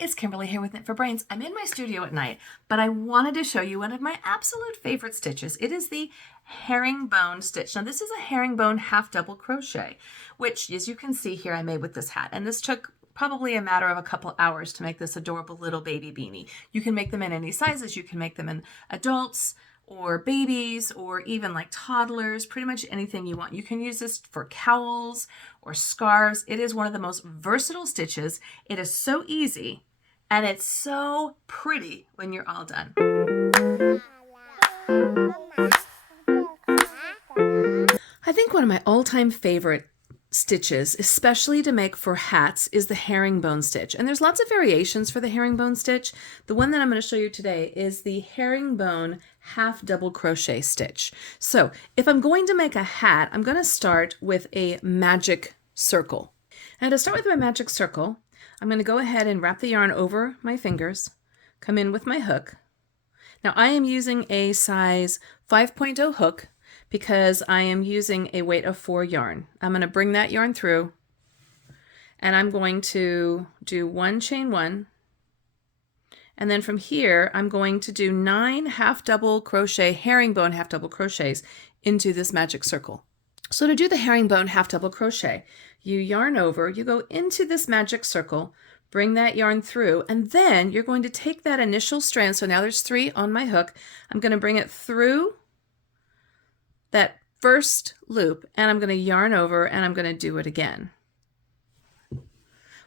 it's Kimberly here with Knit for Brains. I'm in my studio at night, but I wanted to show you one of my absolute favorite stitches. It is the herringbone stitch. Now this is a herringbone half double crochet, which as you can see here I made with this hat. And this took probably a matter of a couple hours to make this adorable little baby beanie. You can make them in any sizes. You can make them in adults or babies or even like toddlers, pretty much anything you want. You can use this for cowls or scarves. It is one of the most versatile stitches. It is so easy and it's so pretty when you're all done. I think one of my all-time favorite stitches, especially to make for hats, is the herringbone stitch. And there's lots of variations for the herringbone stitch. The one that I'm going to show you today is the herringbone half double crochet stitch. So if I'm going to make a hat, I'm going to start with a magic circle. And to start with my magic circle, I'm going to go ahead and wrap the yarn over my fingers, come in with my hook. Now I am using a size 5.0 hook because I am using a weight of 4 yarn. I'm going to bring that yarn through and I'm going to do 1 chain 1, and then from here I'm going to do 9 half double crochet herringbone half double crochets into this magic circle. So to do the herringbone half double crochet, you yarn over, you go into this magic circle, bring that yarn through, and then you're going to take that initial strand. So now there's 3 on my hook. I'm going to bring it through that first loop and I'm going to yarn over and I'm going to do it again.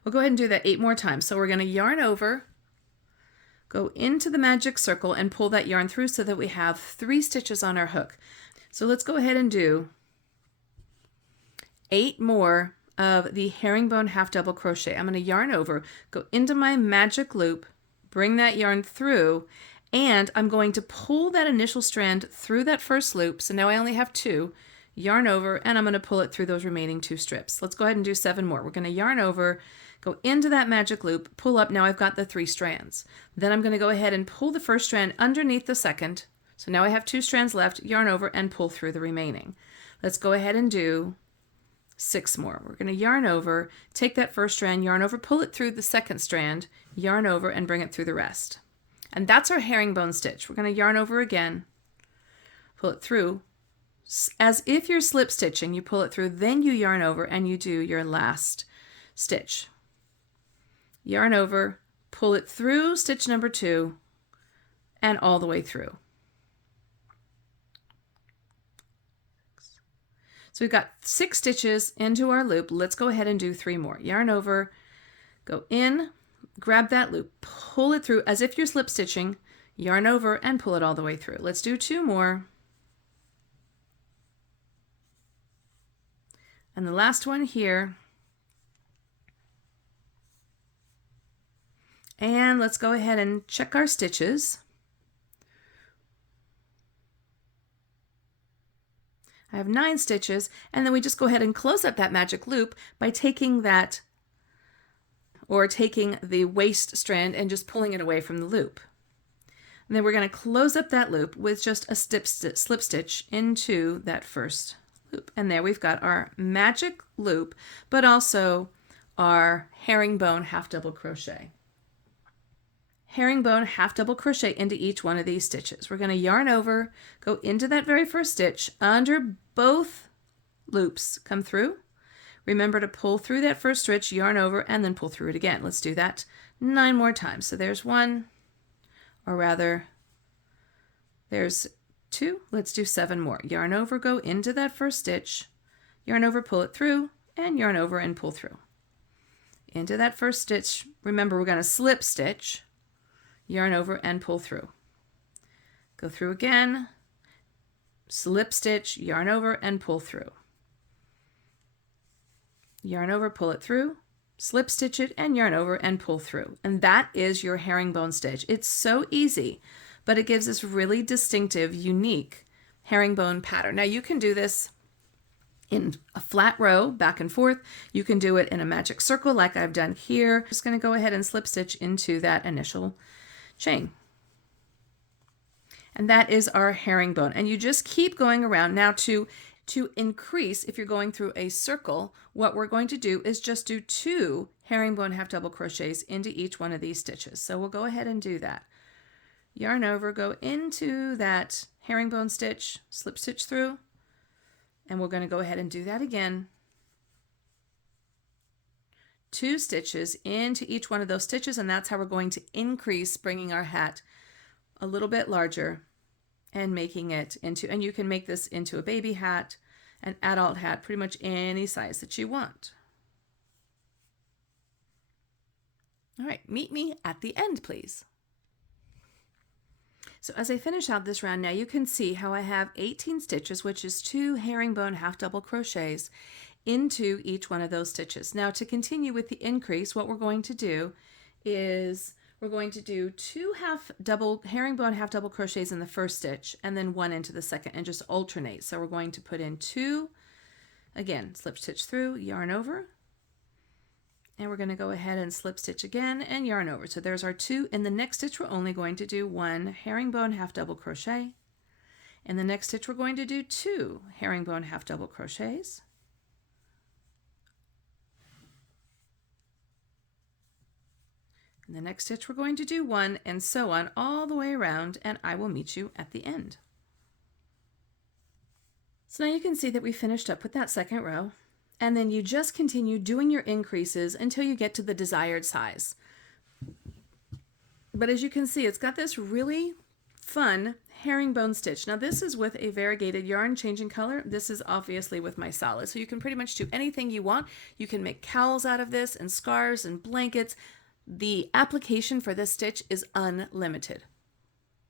We'll go ahead and do that 8 more times. So we're going to yarn over, go into the magic circle and pull that yarn through so that we have 3 stitches on our hook. So let's go ahead and do 8 more of the herringbone half double crochet. I'm going to yarn over, go into my magic loop, bring that yarn through, and I'm going to pull that initial strand through that first loop. So now I only have 2. Yarn over, and I'm going to pull it through those remaining 2 strips. Let's go ahead and do 7 more. We're going to yarn over, go into that magic loop, pull up. Now I've got the 3 strands. Then I'm going to go ahead and pull the first strand underneath the second. So now I have 2 strands left, yarn over, and pull through the remaining. Let's go ahead and do 6 more. We're going to yarn over, take that first strand, yarn over, pull it through the second strand, yarn over, and bring it through the rest. And that's our herringbone stitch. We're going to yarn over again, pull it through. As if you're slip stitching, you pull it through, then you yarn over and you do your last stitch. Yarn over, pull it through stitch number 2 and all the way through. So we've got 6 stitches into our loop. Let's go ahead and do 3 more. Yarn over, go in, grab that loop, pull it through as if you're slip stitching, yarn over and pull it all the way through. Let's do 2 more. And the last one here. And let's go ahead and check our stitches. I have 9 stitches, and then we just go ahead and close up that magic loop by taking that, or taking the waist strand and just pulling it away from the loop. And then we're going to close up that loop with just a slip stitch into that first loop. And there we've got our magic loop, but also our herringbone half double crochet. Herringbone half double crochet into each one of these stitches. We're going to yarn over, go into that very first stitch, under both loops, come through. Remember to pull through that first stitch, yarn over, and then pull through it again. Let's do that 9 more times. So there's 1, or rather, there's 2. Let's do 7 more. Yarn over, go into that first stitch, yarn over, pull it through, and yarn over and pull through. Into that first stitch, remember we're going to slip stitch, yarn over and pull through. Go through again, slip stitch, yarn over and pull through. Yarn over, pull it through, slip stitch it, and yarn over and pull through. And that is your herringbone stitch. It's so easy, but it gives this really distinctive, unique herringbone pattern. Now you can do this in a flat row, back and forth. You can do it in a magic circle like I've done here. Just going to go ahead and slip stitch into that initial chain. And that is our herringbone. And you just keep going around. Now to To increase, if you're going through a circle, what we're going to do is just do 2 herringbone half double crochets into each one of these stitches. So we'll go ahead and do that. Yarn over, go into that herringbone stitch, slip stitch through, and we're going to go ahead and do that again. 2 stitches into each one of those stitches, and that's how we're going to increase, bringing our hat a little bit larger and making it into, and you can make this into a baby hat, an adult hat, pretty much any size that you want. All right, meet me at the end, please. So as I finish out this round now, you can see how I have 18 stitches, which is 2 herringbone half double crochets into each one of those stitches. Now to continue with the increase, what we're going to do is we're going to do 2 herringbone half double crochets in the first stitch and then 1 into the second and just alternate. So we're going to put in 2, again, slip stitch through, yarn over, and we're going to go ahead and slip stitch again and yarn over. So there's our 2. In the next stitch, we're only going to do 1 herringbone half double crochet. In the next stitch, we're going to do 2 herringbone half double crochets. In the next stitch, we're going to do 1, and so on all the way around, and I will meet you at the end. So now you can see that we finished up with that second row. And then you just continue doing your increases until you get to the desired size. But as you can see, it's got this really fun herringbone stitch. Now this is with a variegated yarn changing color. This is obviously with my solid. So you can pretty much do anything you want. You can make cowls out of this and scarves and blankets. The application for this stitch is unlimited.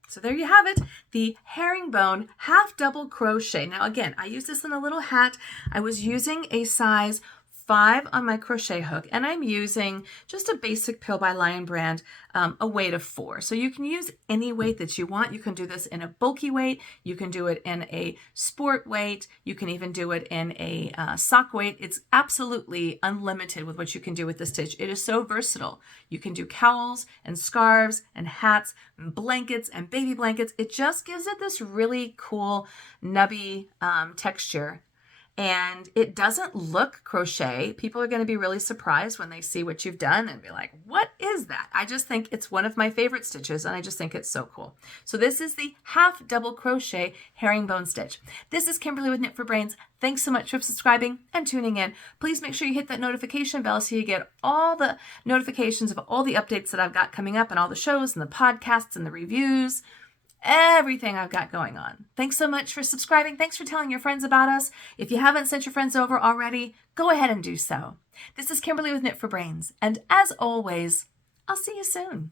So there you have it, the herringbone half double crochet. Now again, I use this in a little hat. I was using a size 5 on my crochet hook, and I'm using just a basic Pill by Lion brand, a weight of 4. So you can use any weight that you want. You can do this in a bulky weight. You can do it in a sport weight. You can even do it in a sock weight. It's absolutely unlimited with what you can do with the stitch. It is so versatile. You can do cowls and scarves and hats and blankets and baby blankets. It just gives it this really cool nubby texture. And it doesn't look crochet. People are going to be really surprised when they see what you've done and be like, what is that? I just think it's one of my favorite stitches, and I just think it's so cool. So this is the half double crochet herringbone stitch. This is Kimberly with Knit for Brains. Thanks so much for subscribing and tuning in. Please make sure you hit that notification bell so you get all the notifications of all the updates that I've got coming up and all the shows and the podcasts and the reviews. Everything I've got going on. Thanks so much for subscribing. Thanks for telling your friends about us. If you haven't sent your friends over already, go ahead and do so. This is Kimberly with Knit for Brains, and as always, I'll see you soon.